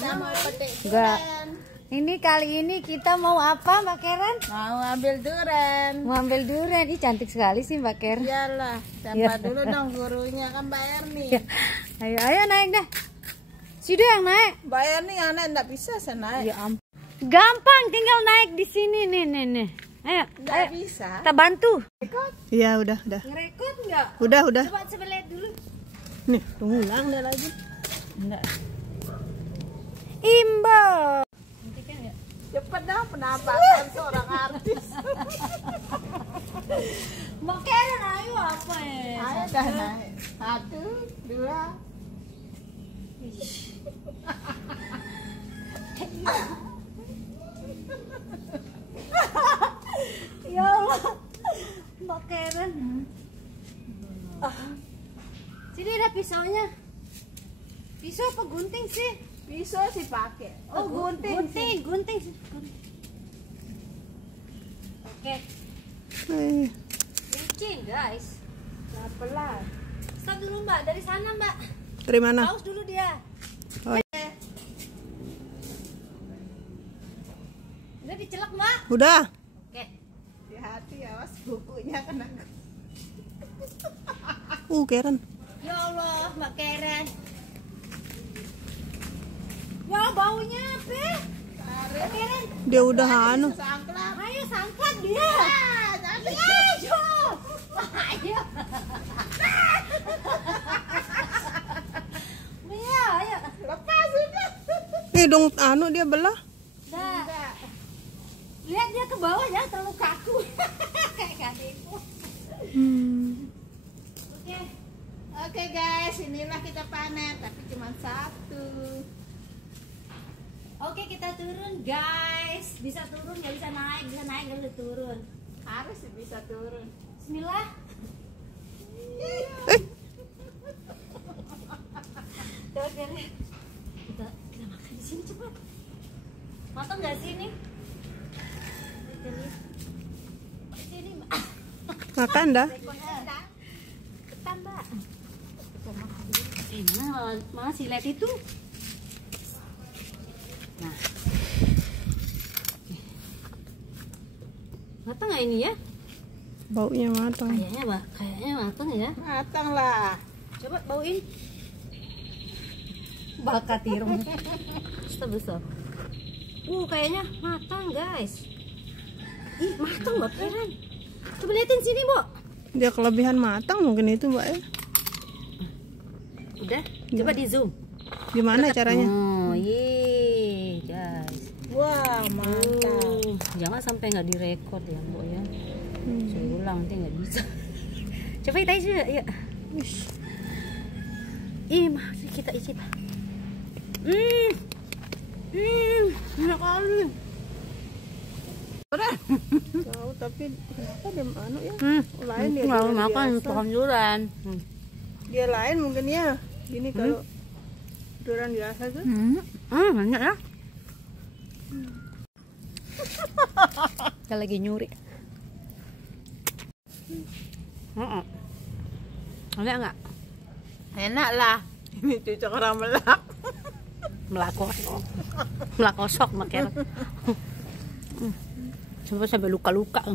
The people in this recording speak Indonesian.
kita mau petik Enggak. durian. Ini kali ini kita mau apa Mbak Karen? Mau ambil durian. Mau ambil durian. Ih cantik sekali sih Mbak Karen. Iyalah, sapa dulu dong gurunya kan Mbak Erni. Ayo ayo naik dah. Sudah yang naik. Mbak Erni anak enggak bisa saya naik. Ya ampun. Gampang tinggal naik di sini nih. Ayo, Enggak bisa. kita bantu. Iya udah. Ngerekod enggak? Udah. Coba sebelah dulu. Nih, ulang dah lagi. Enggak. Imbau. Cepet dah penampakan seorang artis. Mbak Karen ayo apa ya? Ayo dah naik. 1, 2. Ya Allah. Mbak Karen. Sini ada pisaunya. Pisau apa gunting sih? Pisau sih pakai. Oh, gunting. Oke. Licin, guys. Pelan. Stop dulu, Mbak. Dari sana, Mbak. Dari mana? Paus dulu dia. Oh. Udah dicelak, Mbak. Udah. Oke. Hati-hati awas bukunya kena. Keren. Ya Allah, Mbak Karen. Ya baunya apa? Mbak Karen. Dia udah anu. Sangklak. Ayo sangkat dia. Ayo. Ayo. Iya, ayo. Lepas sudah. Nih dong anu dia belah. Dah. Lihat dia ke bawah ya, terlalu kaku. Kayak kakekku. Oke guys, inilah kita panen tapi cuma 1. Oke, kita turun guys. Bisa turun, nggak bisa naik nggak bisa turun. Harus bisa turun. Bismillah. Kita makan di sini cepat. Matang nggak sih ini? Sini Mbak. Makan dah. Ketan Mbak. Mana si lihat itu? Nah. Matang nggak ini ya? Baunya matang. Kayaknya matang ya. Matang lah. Coba bauin. Bakat tirung. Besar. Kayaknya matang guys. Ih matang Mbak Karen. Coba liatin sini Bu. Dia kelebihan matang mungkin itu Mbak ya. Udah. Coba di zoom. Gimana caranya? Oh iya guys. Wah mantap. Jangan sampai nggak direkod ya Bu ya. Saya ulang nanti nggak bisa. Coba kita isi ya. Ih masih kita isi. Enak kali. Tahu tapi kenapa dia anu ya? Lain dia. Mau durian makan biasa. pohon durian. Dia lain mungkin ya. Gini kalau durian biasa tuh. Banyak ya. Kita lagi nyuri. Enak nggak? Enak lah. Ini cocok orang melak. Melakosok makan. Coba sampai luka-luka.